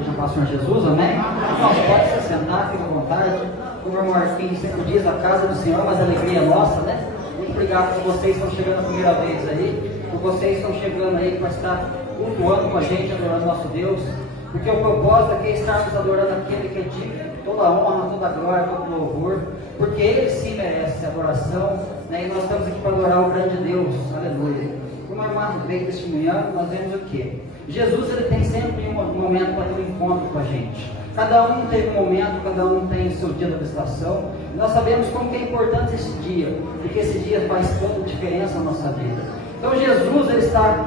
Hoje é o Senhor Jesus, amém? Nós pode se sentar, fica à vontade. Como o irmão Marquinhos sempre diz, a casa do Senhor, mas a alegria é nossa, né? Muito obrigado por vocês que estão chegando a primeira vez aí, por vocês que estão chegando aí para estar cultuando com a gente, adorando nosso Deus, porque o propósito aqui é estarmos adorando aquele que é digno, toda a honra, toda a glória, todo o louvor, porque Ele sim merece adoração, né? E nós estamos aqui para adorar o grande Deus, aleluia. Como a irmã veio testemunhando, nós vemos o quê? Jesus, ele tem sempre um momento para ter um encontro com a gente. Cada um tem um momento, cada um tem o seu dia da visitação. Nós sabemos como que é importante esse dia, porque esse dia faz toda a diferença na nossa vida. Então Jesus, ele está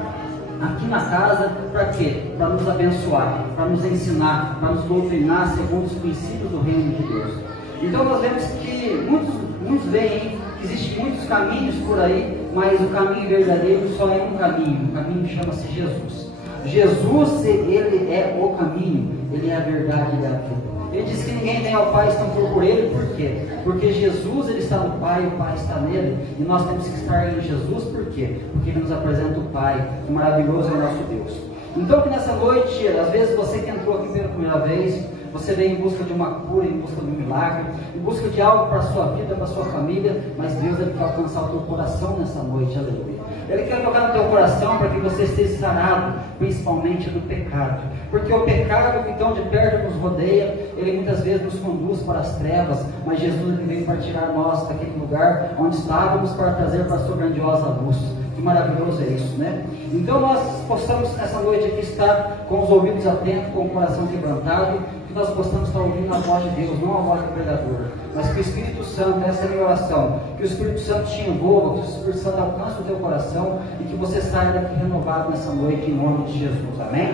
aqui na casa para quê? Para nos abençoar, para nos ensinar, para nos doutrinar segundo os princípios do reino de Deus. Então nós vemos que muitos veem que existem muitos caminhos por aí, mas o caminho verdadeiro só é um caminho. O caminho chama-se Jesus. Jesus, ele é o caminho, ele é a verdade e a vida. Ele diz que ninguém vem ao Pai senão por ele. Por quê? Porque Jesus, ele está no Pai, o Pai está nele, e nós temos que estar em Jesus. Por quê? Porque ele nos apresenta o Pai, que maravilhoso é o nosso Deus. Então que nessa noite, às vezes você que entrou aqui pela primeira vez, você vem em busca de uma cura, em busca de um milagre, em busca de algo para a sua vida, para a sua família, mas Deus, ele quer alcançar o teu coração nessa noite, aleluia. Ele quer tocar no teu coração para que você esteja sarado, principalmente do pecado, porque o pecado que tão de perto nos rodeia, ele muitas vezes nos conduz para as trevas, mas Jesus, ele veio para tirar nós daquele lugar onde estávamos, para trazer para a sua grandiosa luz. Que maravilhoso é isso, né? Então nós possamos nessa noite aqui estar com os ouvidos atentos, com o coração quebrantado, que nós possamos estar ouvindo a voz de Deus, não a voz do pregador, mas que o Espírito Santo, essa é a minha oração, que o Espírito Santo te envolva, que o Espírito Santo alcance o teu coração e que você saia daqui renovado nessa noite em nome de Jesus, amém?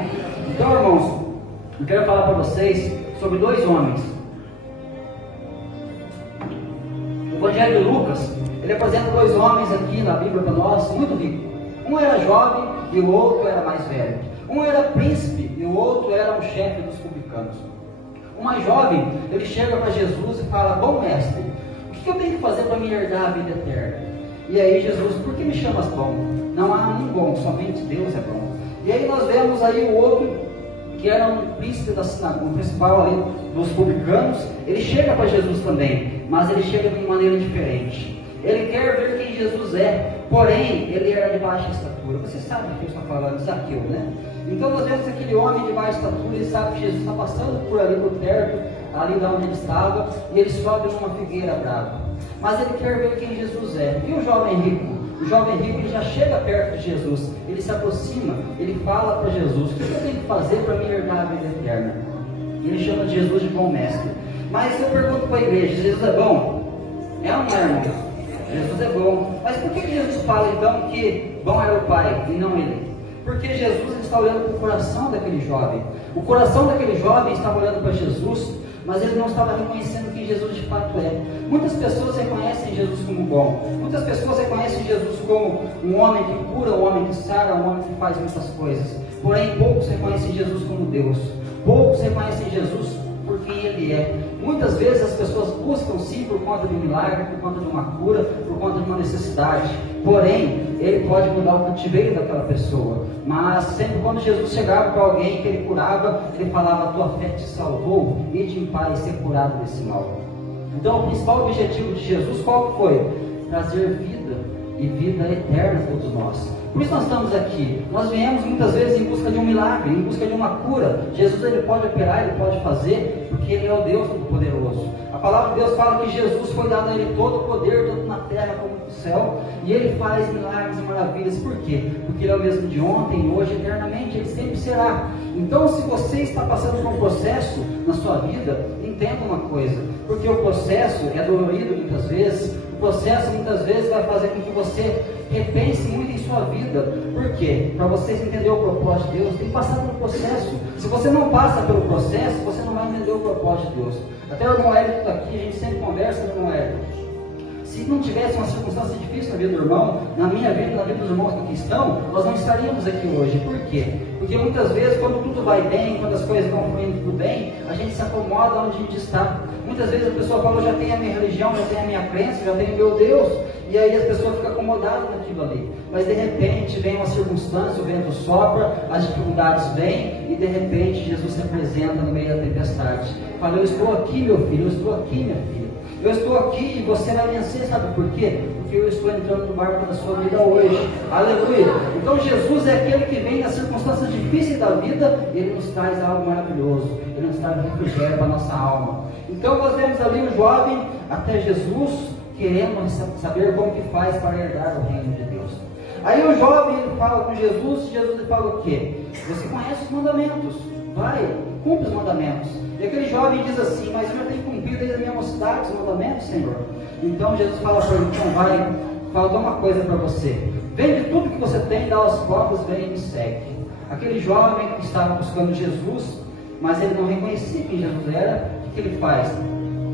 Então, irmãos, eu quero falar para vocês sobre dois homens. O Evangelho de Lucas, ele apresenta dois homens aqui na Bíblia para nós, muito ricos. Um era jovem e o outro era mais velho. Um era príncipe e o outro era o chefe dos publicanos. O mais jovem, ele chega para Jesus e fala: bom mestre, o que eu tenho que fazer para me herdar a vida eterna? E aí Jesus: por que me chamas bom? Não há nenhum bom, somente Deus é bom. E aí nós vemos aí o outro, que era um príncipe da sinagoga, o principal ali dos publicanos. Ele chega para Jesus também, mas ele chega de uma maneira diferente. Ele quer ver quem Jesus é, porém ele era de baixa estatura. Você sabe do que eu estou falando, Zaqueu, né? Então nós vemos aquele homem de baixa estatura, ele sabe que Jesus está passando por ali, por perto, ali da onde ele estava, e ele sobe numa figueira brava. Mas ele quer ver quem Jesus é. E o jovem rico? O jovem rico, ele já chega perto de Jesus, ele se aproxima, ele fala para Jesus: o que eu tenho que fazer para me herdar a vida eterna? E ele chama Jesus de bom mestre. Mas eu pergunto para a igreja: Jesus é bom? É ou não é, irmão? Jesus é bom. Mas por que Jesus fala então que bom era o Pai e não ele? Porque Jesus está olhando para o coração daquele jovem. O coração daquele jovem estava olhando para Jesus, mas ele não estava reconhecendo quem Jesus de fato é. Muitas pessoas reconhecem Jesus como bom. Muitas pessoas reconhecem Jesus como um homem que cura, um homem que sara, um homem que faz muitas coisas. Porém, poucos reconhecem Jesus como Deus. Poucos reconhecem Jesus por quem Ele é. Muitas vezes as pessoas buscam sim por conta de um milagre, por conta de uma cura, por conta de uma necessidade. Porém, Ele pode mudar o cativeiro daquela pessoa. Mas sempre quando Jesus chegava para alguém que Ele curava, Ele falava: tua fé te salvou, ide em paz e ser curado desse mal. Então o principal objetivo de Jesus qual foi? Trazer vida e vida eterna a todos nós. Por isso nós estamos aqui. Nós viemos muitas vezes em busca de um milagre, em busca de uma cura. Jesus, ele pode operar, ele pode fazer, porque ele é o Deus Todo-Poderoso. A palavra de Deus fala que Jesus foi dado a ele todo o poder, tanto na terra como no céu, e ele faz milagres e maravilhas. Por quê? Porque ele é o mesmo de ontem, hoje, eternamente, ele sempre será. Então, se você está passando por um processo na sua vida, entenda uma coisa, porque o processo é dolorido muitas vezes. O processo muitas vezes vai fazer com que você repense muito em sua vida. Por quê? Para vocês entenderem o propósito de Deus, tem que passar pelo processo. Se você não passa pelo processo, você não vai entender o propósito de Deus. Até o irmão Hélio está aqui, a gente sempre conversa com o irmão Hélio. Se não tivesse uma circunstância difícil na vida do irmão, na minha vida, na vida dos irmãos que aqui estão, nós não estaríamos aqui hoje. Por quê? Porque muitas vezes, quando tudo vai bem, quando as coisas vão fluindo tudo bem, a gente se acomoda onde a gente está. Muitas vezes a pessoa fala, eu já tenho a minha religião, já tenho a minha crença, já tenho o meu Deus, e aí as pessoas ficam acomodadas naquilo ali. Mas de repente vem uma circunstância, o vento sopra, as dificuldades vêm, e de repente Jesus se apresenta no meio da tempestade. Fala, eu estou aqui, meu filho, eu estou aqui, minha filha. Eu estou aqui e você vai vencer, sabe por quê? Porque eu estou entrando no barco da sua vida hoje. Aleluia! Então Jesus é aquele que vem nas circunstâncias difíceis da vida, ele nos traz algo maravilhoso, ele nos traz refrigério para a nossa alma. Então nós vemos ali o jovem até Jesus, querendo saber como que faz para herdar o reino de Deus. Aí o jovem ele fala com Jesus, e Jesus ele fala o quê? Você conhece os mandamentos, vai, cumpre os mandamentos. E aquele jovem diz assim, mas eu já tenho cumprido desde a minha mocidade os mandamentos, Senhor. Então Jesus fala para ele, então vai, falta uma coisa para você. Vende tudo que você tem, dá aos pobres, vem e me segue. Aquele jovem que estava buscando Jesus, mas ele não reconhecia quem Jesus era, o que ele faz?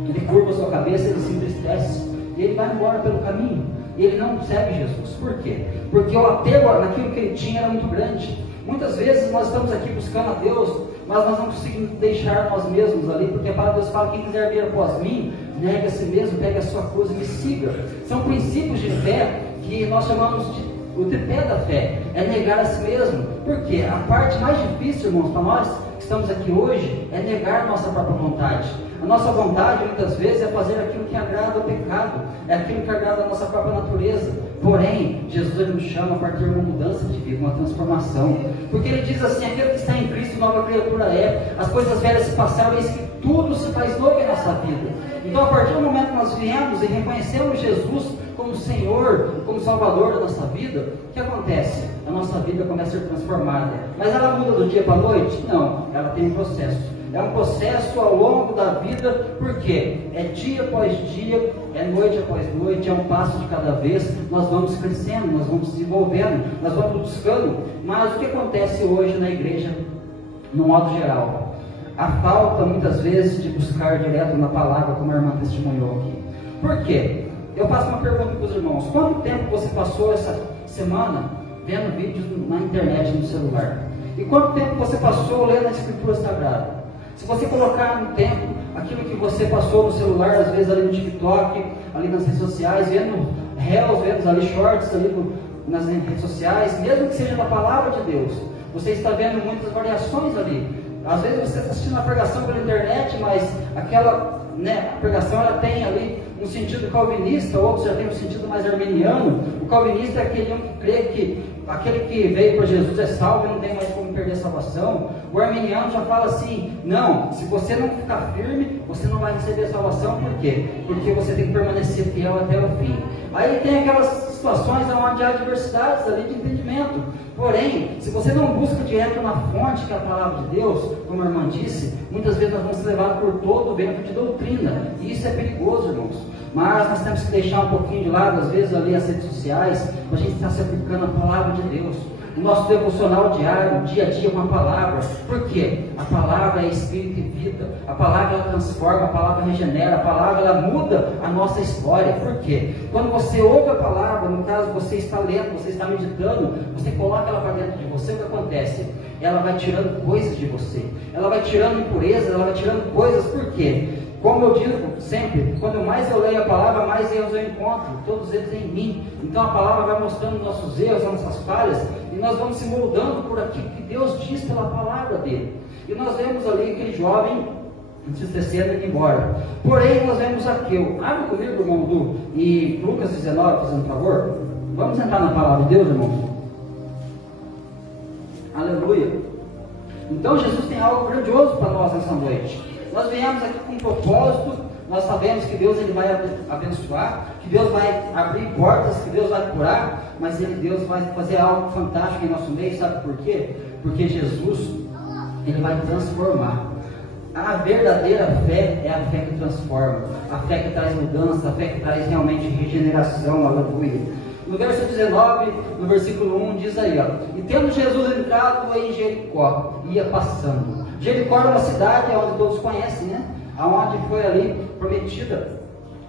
Ele curva a sua cabeça, ele se entristece, e ele vai embora pelo caminho. E ele não segue Jesus. Por quê? Porque o apego naquilo que ele tinha era muito grande. Muitas vezes nós estamos aqui buscando a Deus, mas nós não conseguimos deixar nós mesmos ali, porque a palavra de Deus fala, quem quiser vir após mim, negue a si mesmo, pegue a sua cruz e me siga. São princípios de fé que nós chamamos de o tripé da fé, é negar a si mesmo. Por quê? A parte mais difícil, irmãos, para nós que estamos aqui hoje, é negar a nossa própria vontade. A nossa vontade, muitas vezes, é fazer aquilo que agrada ao pecado, é aquilo que agrada a nossa própria natureza. Porém, Jesus nos chama para ter uma mudança de vida, uma transformação. Porque ele diz assim, aquele que está em Cristo, nova criatura é, as coisas velhas se passaram, eis que tudo se faz novo em nossa vida. Então, a partir do momento que nós viemos e reconhecemos Jesus como Senhor, como Salvador da nossa vida, o que acontece? A nossa vida começa a ser transformada. Mas ela muda do dia para a noite? Não, ela tem um processo. É um processo ao longo da vida, porque é dia após dia, é noite após noite, é um passo de cada vez, nós vamos crescendo, nós vamos desenvolvendo, nós vamos buscando. Mas o que acontece hoje na igreja, no modo geral? A falta, muitas vezes, de buscar direto na palavra, como a irmã testemunhou aqui. Por quê? Eu faço uma pergunta para os irmãos, quanto tempo você passou essa semana vendo vídeos na internet, no celular? E quanto tempo você passou lendo a Escritura Sagrada? Se você colocar no tempo aquilo que você passou no celular, às vezes ali no TikTok, ali nas redes sociais, vendo reels, vendo ali shorts ali nas redes sociais, mesmo que seja da palavra de Deus, você está vendo muitas variações ali. Às vezes você está assistindo a pregação pela internet, mas aquela a pregação ela tem ali um sentido calvinista, outros já tem um sentido mais arminiano. O calvinista é aquele que crê que aquele que veio para Jesus é salvo e não tem mais como perder a salvação. O arminiano já fala assim, não, se você não ficar firme, você não vai receber a salvação. Por quê? Porque você tem que permanecer fiel até o fim. Aí tem aquelas situações onde há adversidades ali de entendimento. Porém, se você não busca direto na fonte, que é a palavra de Deus, como a irmã disse, muitas vezes nós vamos ser levados por todo o vento de doutrina. E isso é perigoso, irmãos. Mas nós temos que deixar um pouquinho de lado, às vezes, ali as redes sociais, para a gente estar se aplicando a palavra de Deus. O nosso devocional diário, dia a dia com a palavra. Por quê? A palavra é espírito e vida. A palavra ela transforma, a palavra regenera, a palavra ela muda a nossa história. Por quê? Quando você ouve a palavra, no caso você está lendo, você está meditando, você coloca ela para dentro de você, o que acontece? Ela vai tirando coisas de você. Ela vai tirando impurezas, ela vai tirando coisas. Por quê? Como eu digo sempre, quando mais eu leio a palavra, mais erros eu encontro, todos eles em mim. Então a palavra vai mostrando nossos erros, nossas falhas, e nós vamos se moldando por aquilo que Deus diz pela palavra dele. E nós vemos ali aquele jovem entristecendo e indo embora. Porém, nós vemos Zaqueu. Abre comigo, irmão Du, e Lucas 19, fazendo um favor. Vamos entrar na palavra de Deus, irmão. Aleluia. Então Jesus tem algo grandioso para nós nessa noite. Nós viemos aqui com um propósito, nós sabemos que Deus ele vai abençoar, que Deus vai abrir portas, que Deus vai curar, mas Deus vai fazer algo fantástico em nosso meio, sabe por quê? Porque Jesus, ele vai transformar. A verdadeira fé é a fé que transforma, a fé que traz mudança, a fé que traz realmente regeneração, aleluia. No verso 19, no versículo 1, diz aí, ó, e tendo Jesus entrado em Jericó, ia passando. Jericó é uma cidade onde todos conhecem, né? Aonde foi ali prometida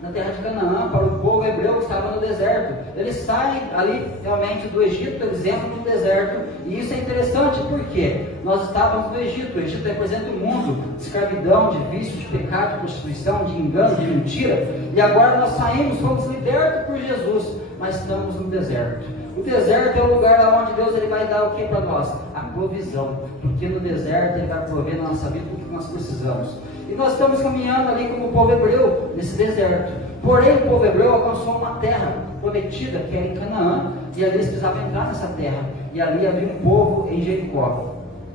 na terra de Canaã, para o povo hebreu que estava no deserto. Eles saem ali realmente do Egito, eles entram no deserto, e isso é interessante porque nós estávamos no Egito. O Egito representa um mundo de escravidão, de vício, de pecado, de prostituição, de engano, de mentira, e agora nós saímos, fomos libertos por Jesus, mas estamos no deserto. O deserto é o lugar onde Deus ele vai dar o que para nós? A provisão, porque no deserto Ele vai prover na nossa vida o que nós precisamos. E nós estamos caminhando ali como o povo hebreu, nesse deserto. Porém, o povo hebreu alcançou uma terra prometida, que era em Canaã, e ali eles precisavam entrar nessa terra. E ali havia um povo em Jericó.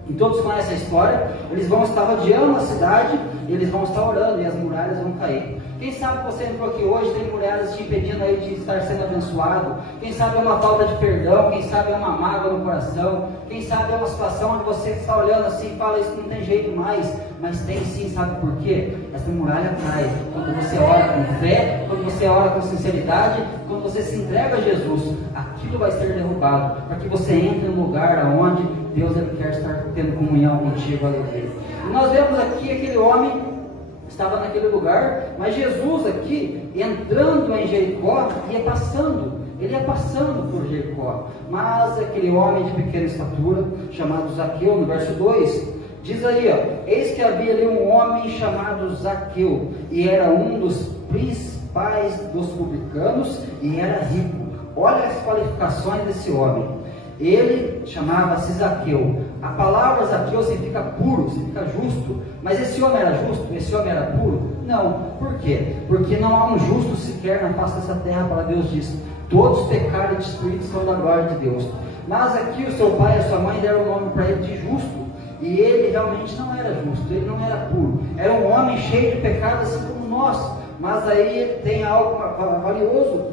E todos conhecem a história. Eles vão estar rodeando a cidade, e eles vão estar orando, e as muralhas vão cair. Quem sabe você entrou aqui hoje, tem muralhas te impedindo aí de estar sendo abençoado. Quem sabe é uma falta de perdão, quem sabe é uma mágoa no coração, quem sabe é uma situação onde você está olhando assim e fala, isso não tem jeito mais, mas tem sim, sabe por quê? Essa muralha cai quando você ora com fé, quando você ora com sinceridade, quando você se entrega a Jesus, aquilo vai ser derrubado, para que você entre no lugar onde Deus ele quer estar tendo comunhão contigo. Aleluia. E nós vemos aqui aquele homem estava naquele lugar, mas Jesus aqui, entrando em Jericó, ele ia passando por Jericó, mas aquele homem de pequena estatura, chamado Zaqueu, no verso 2, diz aí, ó, eis que havia ali um homem chamado Zaqueu, e era um dos principais dos publicanos, e era rico. Olha as qualificações desse homem. Ele chamava-se Zaqueu. A palavra Zaqueu significa puro, significa justo. Mas esse homem era justo? Esse homem era puro? Não. Por quê? Porque não há um justo sequer na face dessa terra, para Deus diz. Todos pecaram e destruídos são da glória de Deus. Mas aqui o seu pai e a sua mãe deram o nome para ele de justo. E ele realmente não era justo, ele não era puro. Era um homem cheio de pecado, assim como nós. Mas aí ele tem algo valioso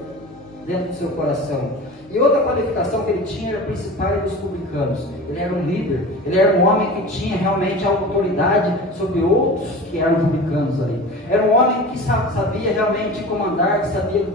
dentro do seu coração. E outra qualificação que ele tinha era principal dos publicanos. Ele era um líder, ele era um homem que tinha realmente autoridade sobre outros que eram publicanos ali. Era um homem que sabia realmente comandar, que sabia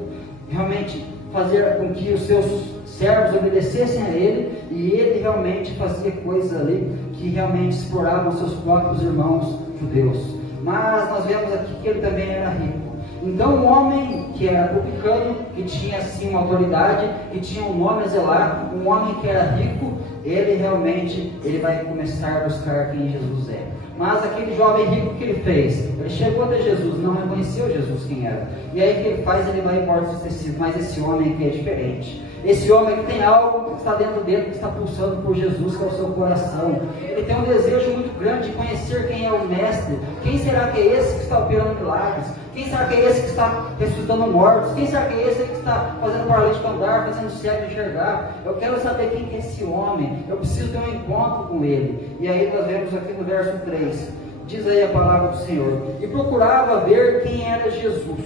realmente fazer com que os seus servos obedecessem a ele, e ele realmente fazia coisas ali que realmente exploravam seus próprios irmãos judeus. Mas nós vemos aqui que ele também era rico. Então um homem que era publicano, que tinha assim uma autoridade, que tinha um nome a zelar, um homem que era rico, ele realmente vai começar a buscar quem Jesus é. Mas aquele jovem rico, o que ele fez? Ele chegou até Jesus, não reconheceu Jesus quem era. E aí o que ele faz? Ele vai embora dos tecidos. Mas esse homem aqui é diferente. Esse homem que tem algo que está dentro dele, que está pulsando por Jesus, que é o seu coração. Ele tem um desejo muito grande de conhecer quem é o Mestre. Quem será que é esse que está operando milagres? Quem será que é esse que está ressuscitando mortos? Quem será que é esse que está fazendo paralítico andar, fazendo cego enxergar? Eu quero saber quem que é esse homem. Eu preciso ter um encontro com ele. E aí nós vemos aqui no verso 3. Diz aí a palavra do Senhor. E procurava ver quem era Jesus,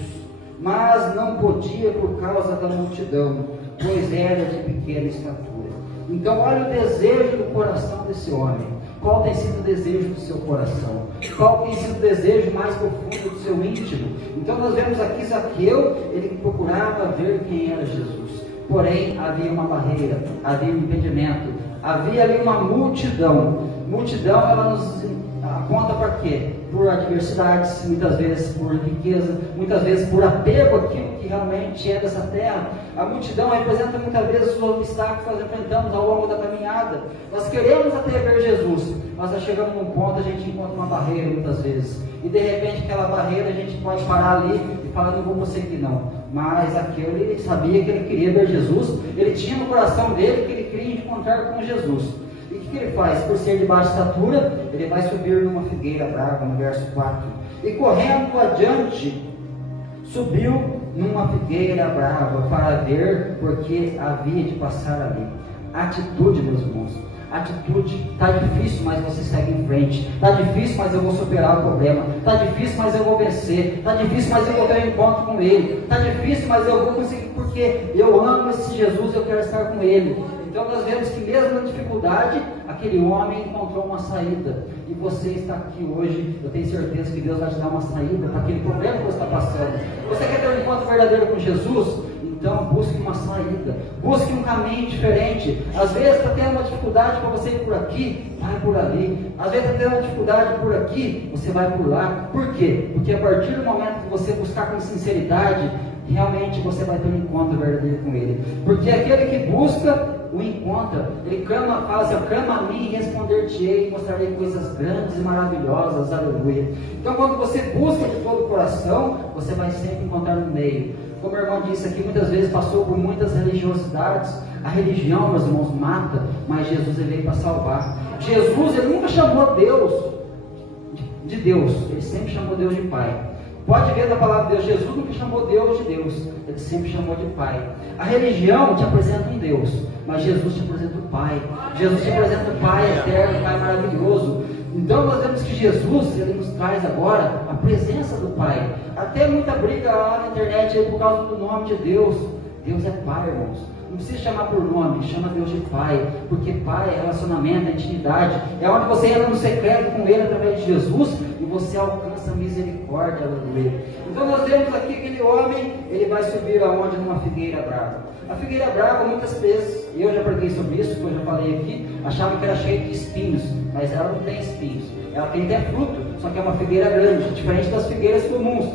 mas não podia por causa da multidão, pois era de pequena estatura. Então olha o desejo do coração desse homem. Qual tem sido o desejo do seu coração? Qual tem sido o desejo mais profundo do seu íntimo? Então nós vemos aqui Zaqueu, ele procurava ver quem era Jesus. Porém havia uma barreira, havia um impedimento, havia ali uma multidão. Multidão, ela nos aponta para quê? Por adversidades, muitas vezes por riqueza, muitas vezes por apego àquilo que realmente é dessa terra. A multidão representa muitas vezes os obstáculos que nós enfrentamos ao longo da caminhada. Nós queremos até ver Jesus, mas nós chegamos num ponto, a gente encontra uma barreira muitas vezes. E de repente aquela barreira a gente pode parar ali e falar, não vou prosseguir não. Mas aquele, ele sabia que ele queria ver Jesus, ele tinha no coração dele que ele queria encontrar com Jesus. E o que ele faz? Por ser de baixa estatura, ele vai subir numa figueira brava, no verso 4. E correndo adiante, subiu numa figueira brava para ver, porque havia de passar ali. Atitude, meus irmãos. Atitude. Está difícil, mas você segue em frente. Está difícil, mas eu vou superar o problema. Está difícil, mas eu vou vencer. Está difícil, mas eu vou ter um encontro com Ele. Está difícil, mas eu vou conseguir, porque eu amo esse Jesus, eu quero estar com Ele. Então nós vemos que mesmo na dificuldade, aquele homem encontrou uma saída. E você está aqui hoje, eu tenho certeza que Deus vai te dar uma saída para aquele problema que você está passando. Você quer ter um encontro verdadeiro com Jesus? Então busque uma saída, busque um caminho diferente. Às vezes está tendo uma dificuldade para você ir por aqui, vai por ali. Às vezes está tendo uma dificuldade por aqui, você vai por lá. Por quê? Porque a partir do momento que você buscar com sinceridade, realmente você vai ter um encontro verdadeiro com Ele. Porque aquele que busca o encontra, ele clama, fala assim: clama a mim e responder-te-ei, e mostrarei coisas grandes e maravilhosas, aleluia. Então quando você busca de todo o coração, você vai sempre encontrar no meio. Como o irmão disse aqui, muitas vezes passou por muitas religiosidades. A religião, meus irmãos, mata, mas Jesus ele veio para salvar. Jesus, ele nunca chamou Deus de Deus, ele sempre chamou Deus de Pai. Pode ver na palavra de Deus, Jesus nunca chamou Deus de Deus, ele sempre chamou de Pai. A religião te apresenta um Deus, mas Jesus te apresenta o Pai. Jesus te apresenta o Pai eterno, o Pai maravilhoso. Então nós vemos que Jesus, ele nos traz agora a presença do Pai. Até muita briga lá na internet aí por causa do nome de Deus. Deus é Pai, irmãos. Não precisa chamar por nome, chama Deus de Pai, porque Pai é relacionamento, é intimidade, é onde você entra no secreto com Ele através de Jesus e você alcança a misericórdia, aleluia. Então nós vemos aqui aquele homem, ele vai subir aonde? Numa figueira brava. A figueira brava, muitas vezes, eu já preguei sobre isso, que eu já falei aqui, achava que era cheia de espinhos, mas ela não tem espinhos, ela tem até fruto, só que é uma figueira grande, diferente das figueiras comuns.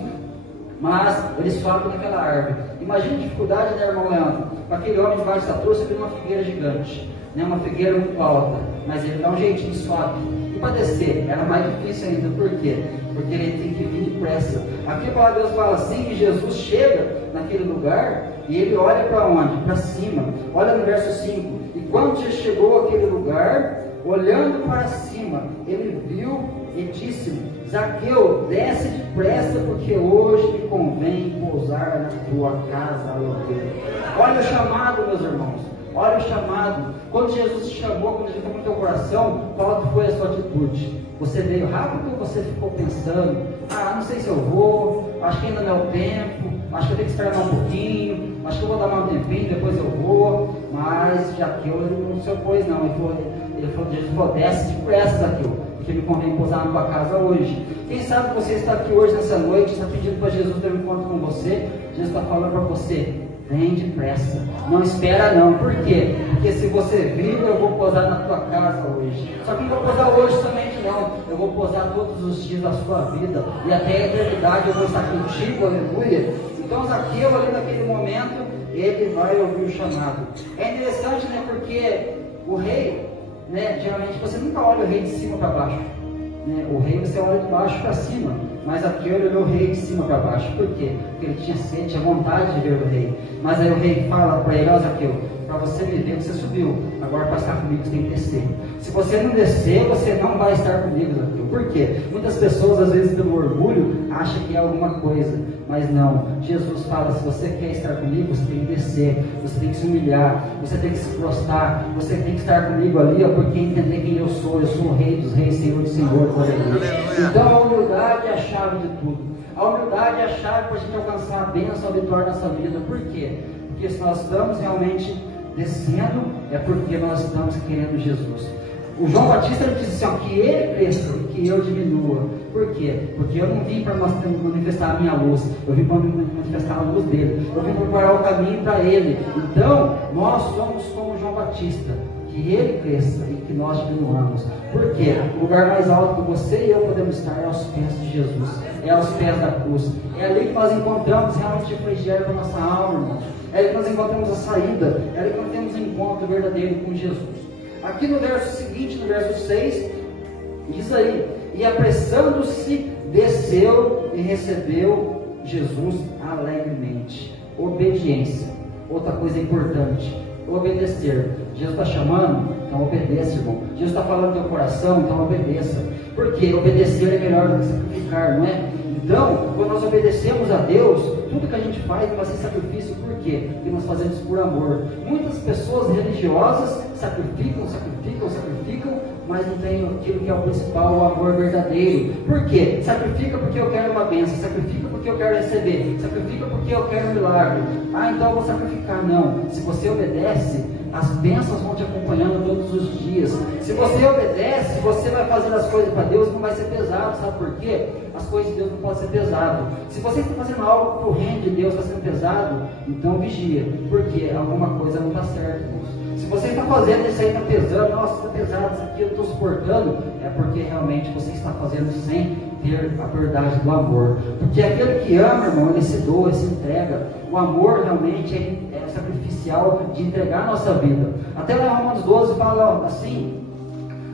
Mas eles sobem naquela árvore. Imagina a dificuldade, né, irmão Leandro? Para aquele homem de baixa estatura subir uma figueira gigante, né? Uma figueira muito alta, mas ele dá um jeitinho e sobe. E para descer era mais difícil ainda. Por quê? Porque ele tem que vir depressa. Aqui a palavra de Deus fala assim: que Jesus chega naquele lugar e ele olha para onde? Para cima. Olha no verso 5: e quando ele chegou àquele lugar, olhando para cima, ele viu e disse: Zaqueu, desce depressa, porque hoje me convém pousar na tua casa, aleluia. Olha o chamado, meus irmãos, olha o chamado. Quando Jesus te chamou, quando ele tocou no teu coração, qual foi a sua atitude? Você veio rápido ou você ficou pensando: não sei se eu vou, acho que ainda não é o tempo, acho que eu tenho que esperar um pouquinho, acho que eu vou dar mais um tempinho, depois eu vou. Mas Zaqueu, ele não se opôs não, Jesus falou: desce depressa, Zaqueu, porque me convém pousar na tua casa hoje. Quem sabe você está aqui hoje, nessa noite, está pedindo para Jesus ter um encontro com você. Jesus está falando para você: vem depressa, não espera não. Por quê? Porque se você vir, eu vou pousar na tua casa hoje. Só que não vou pousar hoje somente não, eu vou pousar todos os dias da sua vida, e até a eternidade eu vou estar contigo, aleluia. Então Zaqueu, ali naquele momento, ele vai ouvir o chamado. É interessante, né, porque o rei, né, geralmente você nunca olha o rei de cima para baixo, né? O rei você olha de baixo para cima, mas aqui ele olhou o rei de cima para baixo. Por quê? Porque ele tinha sede, tinha vontade de ver o rei. Mas aí o rei fala para ele: ó Zaqueu, para você me ver, você subiu, agora para estar comigo você tem que descer. Se você não descer, você não vai estar comigo, Zaqueu. Por quê? Muitas pessoas, às vezes pelo orgulho, acham que é alguma coisa, mas não. Jesus fala: se você quer estar comigo, você tem que descer, você tem que se humilhar, você tem que se prostrar, você tem que estar comigo ali, ó, porque entender quem eu sou o rei dos reis, Senhor dos senhores, aleluia. Então a humildade é a chave de tudo. A humildade é a chave para a gente alcançar a bênção, a vitória na nossa vida. Por quê? Porque se nós estamos realmente descendo, é porque nós estamos querendo Jesus. O João Batista disse assim: que ele cresça e que eu diminua. Por quê? Porque eu não vim para manifestar a minha luz, eu vim para manifestar a luz dele, eu vim preparar o caminho para ele. Então nós somos como João Batista, que ele cresça e que nós diminuamos. Por quê? O lugar mais alto que você e eu podemos estar é aos pés de Jesus, é aos pés da cruz. É ali que nós encontramos realmente o refrigério da nossa alma, irmãos. É ali que nós encontramos a saída, é ali que nós temos um encontro verdadeiro com Jesus. Aqui no verso seguinte, no verso 6, diz aí: e apressando-se, desceu e recebeu Jesus alegremente. Obediência, outra coisa importante, obedecer. Jesus está chamando, então obedeça, irmão. Jesus está falando do teu coração, então obedeça. Porque obedecer é melhor do que sacrificar, não é? Então, quando nós obedecemos a Deus, tudo que a gente faz vai ser sacrifício. Por quê? Porque nós fazemos por amor. Muitas pessoas religiosas sacrificam, mas não tem aquilo que é o principal, o amor verdadeiro. Por quê? Sacrifica porque eu quero uma bênção, sacrifica porque eu quero receber, sacrifica porque eu quero um milagre. Então eu vou sacrificar. Não. Se você obedece, as bênçãos vão te acompanhando todos os dias. Se você obedece, você vai fazer as coisas para Deus, não vai ser pesado. Sabe por quê? As coisas de Deus não podem ser pesado. Se você está fazendo algo para o reino de Deus, está sendo pesado, então vigia, porque alguma coisa não está certa, irmãos. Se você está fazendo isso aí, está pesando, nossa, está pesado, isso aqui eu estou suportando, é porque realmente você está fazendo sem ter a verdade do amor. Porque aquele que ama, irmão, ele se doa, ele se entrega. O amor realmente é sacrificial de entregar a nossa vida. Até lá em Romanos 12 fala assim,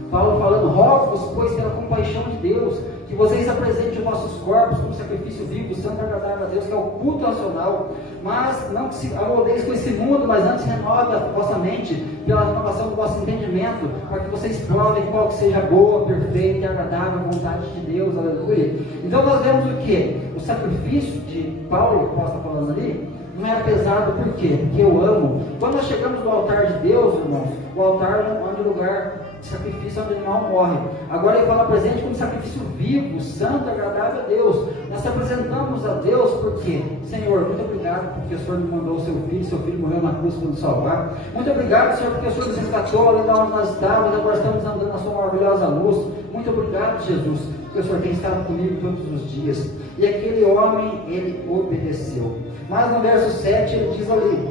Paulo falando: rogo-vos, pois, pela compaixão de Deus, que vocês apresentem os vossos corpos como sacrifício vivo, santo, agradável a Deus, que é o culto racional. Mas não que se amoldeis com esse mundo, mas antes renove a vossa mente pela renovação do vosso entendimento, para que vocês provem qual que seja a boa, perfeita e agradável vontade de Deus. Aleluia. Então nós vemos o que? O sacrifício de Paulo, que Paulo está falando ali, não era pesado. Por quê? Porque eu amo. Quando nós chegamos no altar de Deus, irmãos, o altar é um lugar de sacrifício onde o animal morre. Agora ele fala presente como sacrifício vivo, santo, agradável a Deus. Nós apresentamos a Deus porque, Senhor, muito obrigado porque o Senhor me mandou o seu filho morreu na cruz para nos salvar. Muito obrigado, Senhor, porque o Senhor nos resgatou ali de onde nós estávamos, agora estamos andando na sua maravilhosa luz. Muito obrigado, Jesus, porque o Senhor tem estado comigo todos os dias. E aquele homem, ele obedeceu. Mas no verso 7 ele diz ali: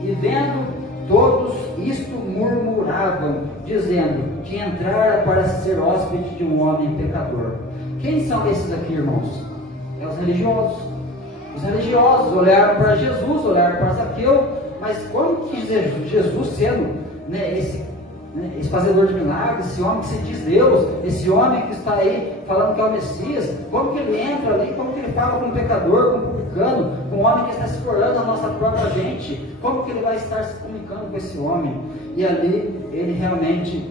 e vendo todos isto murmuravam, dizendo que entrara para ser hóspede de um homem pecador. Quem são esses aqui, irmãos? É os religiosos. Os religiosos olharam para Jesus, olharam para Zaqueu, mas como que Jesus, sendo esse fazedor de milagres, esse homem que se diz Deus, esse homem que está aí falando que é o Messias, como que ele entra ali, como que ele fala com um pecador, com um publicano, com um homem que está se explorando a nossa própria gente, como que ele vai estar se comunicando com esse homem? E ali ele realmente,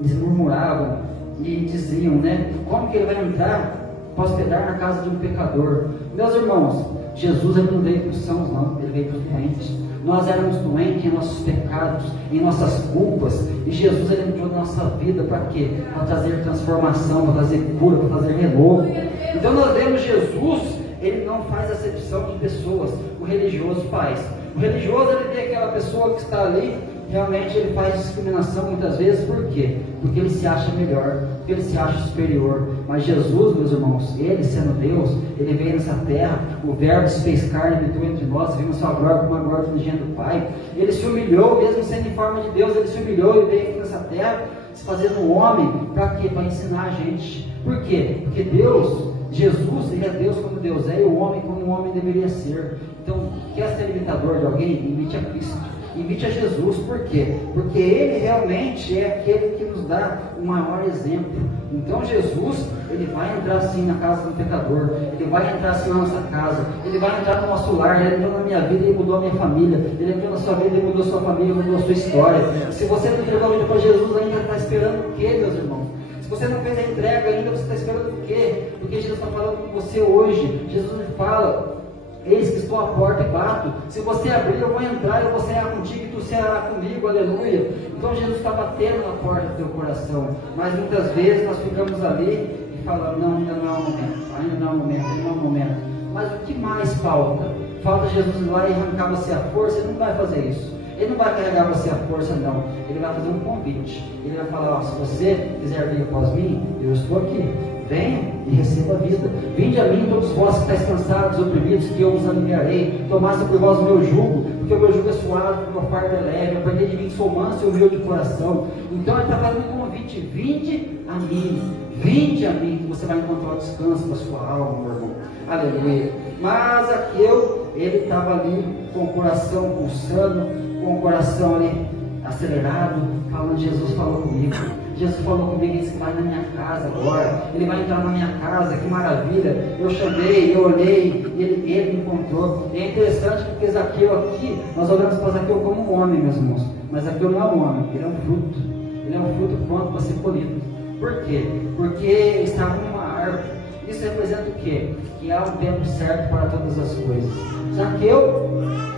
eles murmuravam e diziam, como que ele vai entrar para hospedar na casa de um pecador? Meus irmãos, Jesus ele não veio para os sãos, não, ele veio para os doentes. Nós éramos doentes em nossos pecados, em nossas culpas, e Jesus ele entrou na nossa vida para quê? Para trazer transformação, para trazer cura, para trazer renovo. Então nós vemos Jesus, ele não faz acepção de pessoas, o religioso faz. O religioso ele tem aquela pessoa que está ali, realmente ele faz discriminação muitas vezes. Por quê? Porque ele se acha melhor, porque ele se acha superior. Mas Jesus, meus irmãos, ele sendo Deus, ele veio nessa terra, o verbo se fez carne, habitou entre nós, vimos sua glória como a glória do gênero do Pai. Ele se humilhou, mesmo sendo em forma de Deus, ele se humilhou e veio aqui nessa terra, se fazendo um homem, para quê? Para ensinar a gente. Por quê? Porque Deus, Jesus, ele é Deus como Deus é, e o homem como o homem deveria ser. Então, quer ser imitador de alguém? Imite a Cristo, imite a Jesus. Por quê? Porque ele realmente é aquele que nos dá o maior exemplo. Então Jesus, ele vai entrar assim na casa do pecador, ele vai entrar assim na nossa casa, ele vai entrar no nosso lar. Ele entrou na minha vida, ele mudou a minha família, ele entrou na sua vida, ele mudou a sua família, ele mudou a sua história. Se você não entregou a vida para Jesus ainda, está esperando o quê, meus irmãos? Se você não fez a entrega ainda, você está esperando o quê? Porque Jesus está falando com você hoje. Jesus lhe fala: eis que estou à porta e bato. Se você abrir, eu vou entrar, eu vou cear contigo e tu cearás comigo. Aleluia. Então Jesus está batendo na porta do teu coração. Mas muitas vezes nós ficamos ali e falamos: não, ainda não é o momento, ainda não é o momento, ainda não é o momento. Mas o que mais falta? Falta Jesus ir lá e arrancar você a força. Ele não vai fazer isso. Ele não vai carregar você a força, não. Ele vai fazer um convite. Ele vai falar: se você quiser vir após mim, eu estou aqui. Venha e receba a vida. Vinde a mim, todos vós que estáis cansados e oprimidos, que eu vos aliviarei. Tomaste por vós o meu jugo, porque o meu jugo é suave, porque o meu fardo é leve. Aprendei de mim, sou manso e humilde de coração. Então ele está fazendo um convite: vinde a mim. Vinde a mim, que você vai encontrar o descanso para a sua alma, meu irmão. Aleluia. Mas Zaqueu, ele estava ali com o coração pulsando, com o coração ali acelerado, falando: Jesus falou comigo. Jesus falou comigo, ele vai na minha casa agora, ele vai entrar na minha casa, que maravilha. Eu chamei, eu olhei, ele me encontrou. E é interessante porque Zaqueu aqui, nós olhamos para Zaqueu como um homem, meus irmãos, mas Zaqueu não é um homem, ele é um fruto. Ele é um fruto pronto para ser colhido. Por quê? Porque ele estava numa árvore. Isso representa o quê? Que há um tempo certo para todas as coisas. Zaqueu,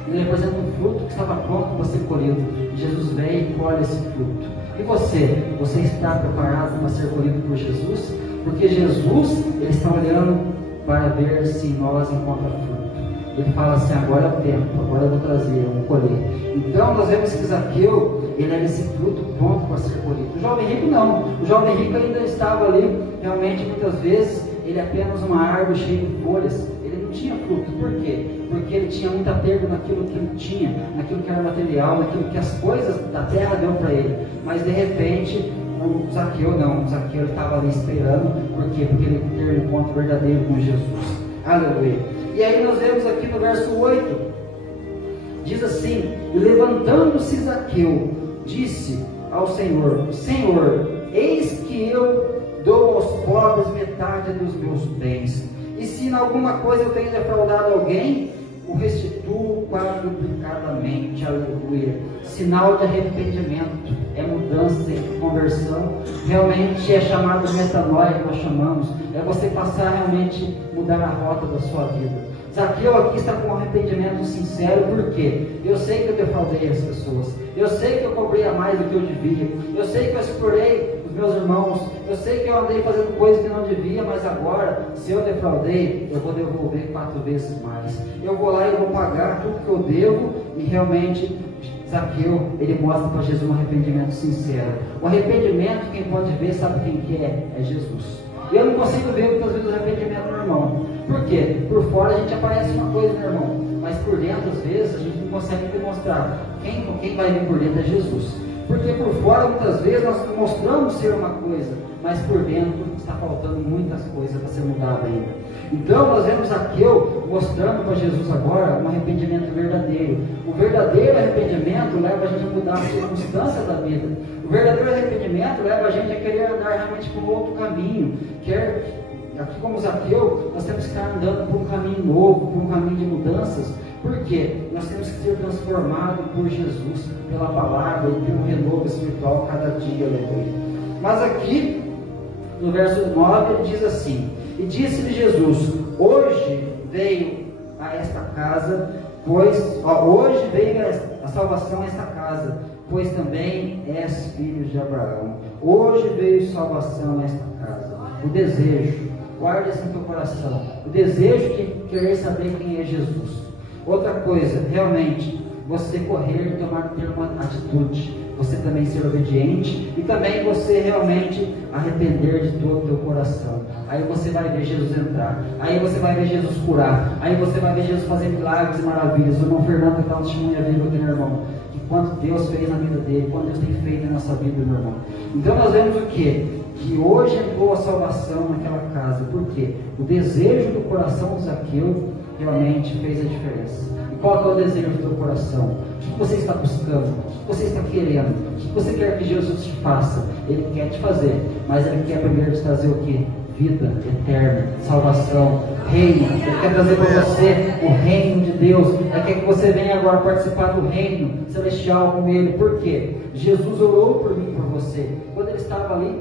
ele representa um fruto que estava pronto para ser colhido. Jesus veio e colhe esse fruto. E você está preparado para ser colhido por Jesus? Porque Jesus, ele está olhando para ver se em nós encontra fruto. ele fala assim: agora é o tempo, agora eu vou trazer, eu vou colher. Então nós vemos que Zaqueu, ele era esse fruto pronto para ser colhido. O jovem rico não, o jovem rico ainda estava ali, realmente muitas vezes, ele é apenas uma árvore cheia de folhas, ele não tinha fruto. Por quê? Porque ele tinha muito apego naquilo que ele tinha, naquilo que era material, naquilo que as coisas da terra deu para ele. Mas de repente, o Zaqueu não, o Zaqueu estava ali esperando. Por quê? Porque ele teve um encontro verdadeiro com Jesus. Aleluia. E aí nós vemos aqui no verso 8, diz assim: e levantando-se Zaqueu, disse ao Senhor: Senhor, eis que eu dou aos pobres metade dos meus bens, e se em alguma coisa eu tenho defraudado alguém, o restituo quadruplicadamente. Aleluia. Sinal de arrependimento, é mudança e conversão. Realmente é chamado de metanoia, que nós chamamos. É você passar realmente, mudar a rota da sua vida. Zaqueu aqui está com um arrependimento sincero. Por quê? Eu sei que eu defraudei as pessoas, eu sei que eu cobrei a mais do que eu devia, eu sei que eu explorei os meus irmãos, eu sei que eu andei fazendo coisas que não devia, mas agora, se eu defraudei, eu vou devolver 4 vezes mais. Eu vou lá e vou pagar tudo que eu devo. E realmente Zaqueu, ele mostra para Jesus um arrependimento sincero. O arrependimento, quem pode ver, sabe quem que é? É Jesus. Eu não consigo ver muitas vezes o arrependimento no irmão. Por quê? Por fora a gente aparece uma coisa no irmão, mas por dentro, às vezes, a gente não consegue demonstrar. Quem vai vir por dentro é Jesus. Porque por fora, muitas vezes, nós mostramos ser uma coisa, mas por dentro está faltando muitas coisas para ser mudado ainda. Então nós vemos Zaqueu mostrando para Jesus agora um arrependimento verdadeiro. O verdadeiro arrependimento leva a gente a mudar as circunstâncias da vida. O verdadeiro arrependimento leva a gente a querer andar realmente por um outro caminho. Aqui como Zaqueu, nós temos que estar andando por um caminho novo, por um caminho de mudanças. Por quê? Nós temos que ser transformados por Jesus, pela palavra e pelo renovo espiritual cada dia. Aleluia. Mas aqui, no verso 9, ele diz assim: e disse-lhe Jesus: hoje veio a esta casa, hoje veio a salvação a esta casa, pois também és filho de Abraão. Hoje veio salvação a esta casa. O desejo, guarde isso no teu coração, o desejo de querer saber quem é Jesus. Outra coisa, realmente, você correr e ter uma atitude, você também ser obediente e também você realmente arrepender de todo o teu coração. Aí você vai ver Jesus entrar, aí você vai ver Jesus curar, aí você vai ver Jesus fazer milagres e maravilhas. O irmão Fernando está um testemunho vivo aqui, meu irmão, de quanto Deus fez na vida dele, quanto Deus tem feito na nossa vida, meu irmão. Então nós vemos o quê? Que hoje entrou a salvação naquela casa. Por quê? O desejo do coração de Zaqueu realmente fez a diferença. E qual é o desejo do teu coração? O que você está buscando? O que você está querendo? O que você quer que Jesus te faça? Ele quer te fazer, mas Ele quer primeiro te trazer o quê? Vida eterna, salvação, reino. Ele quer trazer para você o reino de Deus. Ele quer que você venha agora participar do reino celestial com Ele. Por quê? Jesus orou por mim e por você. Quando Ele estava ali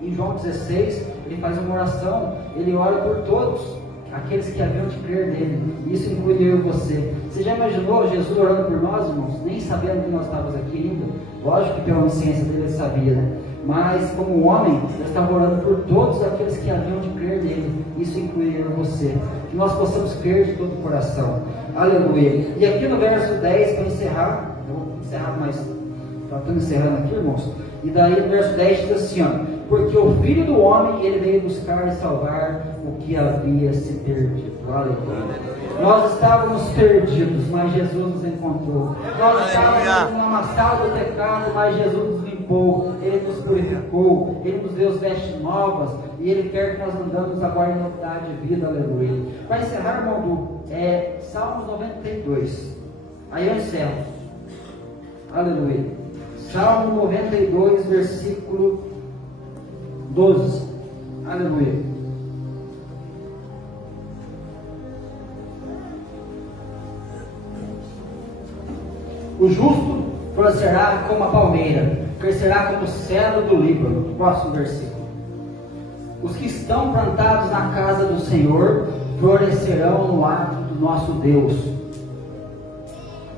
em João 16, Ele faz uma oração, Ele ora por todos aqueles que haviam de crer nele. Isso inclui eu e você. Você já imaginou Jesus orando por nós, irmãos? Nem sabendo que nós estávamos aqui ainda. Lógico que pela onisciência dele ele sabia, né? Mas como homem, ele estava orando por todos aqueles que haviam de crer nele. Isso inclui eu e você. Que nós possamos crer de todo o coração. Aleluia. E aqui no verso 10, para encerrar, eu vou encerrar mais. Estamos encerrando aqui, irmãos. E daí no verso 10 diz assim, ó: porque o Filho do Homem, ele veio buscar e salvar o que havia se perdido. Aleluia. Nós estávamos perdidos, mas Jesus nos encontrou. Nós estávamos no lamaçal do pecado, mas Jesus nos limpou. Ele nos purificou. Ele nos deu as vestes novas. E Ele quer que nós andamos agora em novidade de vida. Aleluia. Para encerrar, irmão, Salmos 92. Aí eu encerro. Aleluia. Salmo 92, versículo 12. Aleluia. O justo florescerá como a palmeira, crescerá como o cedro do Líbano. Próximo versículo. Os que estão plantados na casa do Senhor florescerão no ato do nosso Deus.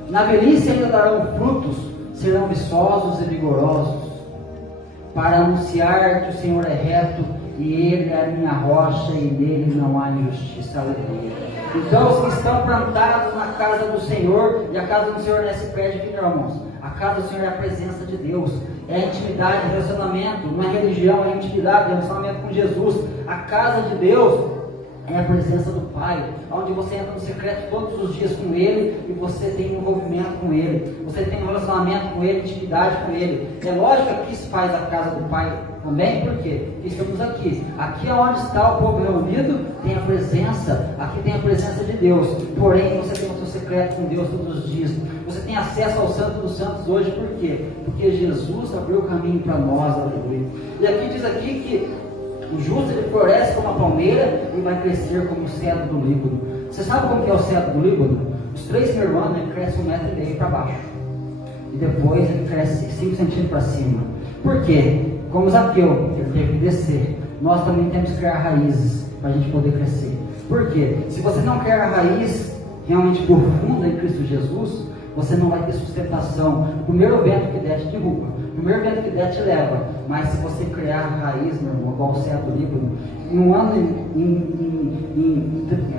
Na velhice ainda darão frutos, serão viçosos e vigorosos, para anunciar que o Senhor é reto e Ele é a minha rocha e nele não há injustiça. Aleluia. Então, os que estão plantados na casa do Senhor, e a casa do Senhor não se perde aqui, não, irmãos. A casa do Senhor é a presença de Deus, é a intimidade, é relacionamento, não é religião, é intimidade, é relacionamento com Jesus. A casa de Deus é a presença do Pai, onde você entra no secreto todos os dias com Ele e você tem um envolvimento com Ele, você tem um relacionamento com Ele, intimidade com Ele. É lógico que isso faz a casa do Pai também, por quê? Porque estamos aqui. Aqui é onde está o povo reunido, tem a presença, aqui tem a presença de Deus. Porém, você tem o seu secreto com Deus todos os dias. Você tem acesso ao Santo dos Santos hoje, por quê? Porque Jesus abriu o caminho para nós, aleluia. E aqui diz aqui que o justo ele floresce como a palmeira e vai crescer como o cedro do Líbano. Você sabe como que é o cedro do Líbano? Os 3 primeiros anos ele cresce 1,5 metro para baixo. E depois ele cresce 5 centímetros para cima. Por quê? Como Zaqueu, ele teve que descer. Nós também temos que criar raízes para a gente poder crescer. Por quê? Se você não criar a raiz realmente profunda em Cristo Jesus, você não vai ter sustentação. O primeiro vento que der te derruba, o primeiro vento que der te leva. Mas se você criar a raiz, meu irmão, igual o cedro do Líbano, em um ano,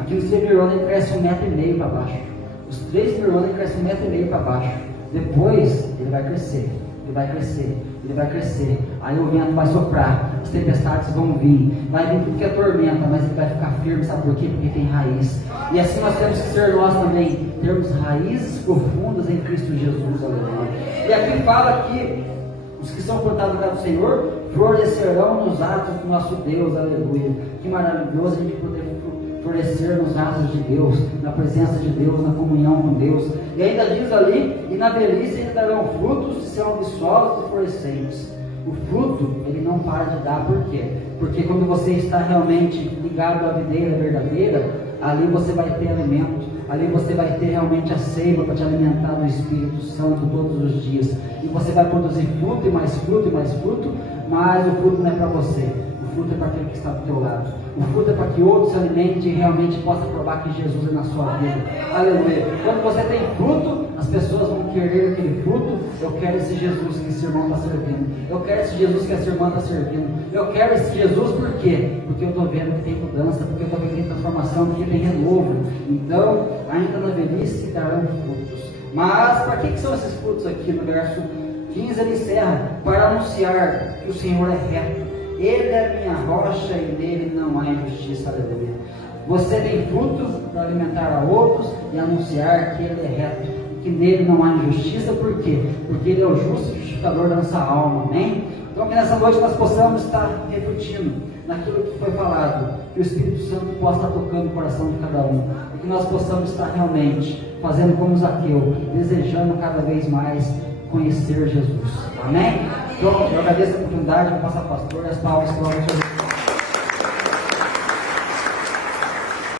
aqui no primeiro ano ele cresce 1,5 metro para baixo. Os 3 primeiros anos ele cresce 1,5 metro para baixo. Depois ele vai crescer, ele vai crescer, ele vai crescer. Aí o vento vai soprar, as tempestades vão vir, vai vir tudo que é tormenta, mas ele vai ficar firme, sabe por quê? Porque tem raiz. E assim nós temos que ser nós também, termos raízes profundas em Cristo Jesus, aleluia. E aqui fala que os que são plantados no lugar do Senhor florescerão nos atos do nosso Deus, aleluia. Que maravilhoso a gente poder florescer nos atos de Deus, na presença de Deus, na comunhão com Deus. E ainda diz ali, e na velhice eles darão frutos e serão viçosos e florescentes. O fruto, ele não para de dar, por quê? Porque quando você está realmente ligado à videira verdadeira, ali você vai ter alimento, ali você vai ter realmente a seiva para te alimentar do Espírito Santo todos os dias. E você vai produzir fruto e mais fruto e mais fruto, mas o fruto não é para você. O fruto é para aquele que está do teu lado. O fruto é para que outros se alimentem e realmente possa provar que Jesus é na sua vida. Aleluia. Quando você tem fruto, as pessoas vão querer aquele fruto. Eu quero esse Jesus que esse irmão está servindo. Eu quero esse Jesus que essa irmã está servindo. Eu quero esse Jesus por quê? Porque eu estou vendo que tem mudança, porque eu estou vendo que tem transformação, porque tem renovo. Então, ainda na velhice darão frutos. Mas, para que são esses frutos aqui? No verso 15 ele encerra: para anunciar que o Senhor é reto. Ele é minha rocha e nele não há injustiça, aleluia. Você tem frutos para alimentar a outros e anunciar que ele é reto, que nele não há injustiça. Por quê? Porque ele é o justo justificador da nossa alma, amém? Então que nessa noite nós possamos estar refletindo naquilo que foi falado, que o Espírito Santo possa estar tocando o coração de cada um, e que nós possamos estar realmente fazendo como Zaqueu, desejando cada vez mais conhecer Jesus, amém? Então, eu agradeço a oportunidade, vou passar ao pastor e as palavras que eu vou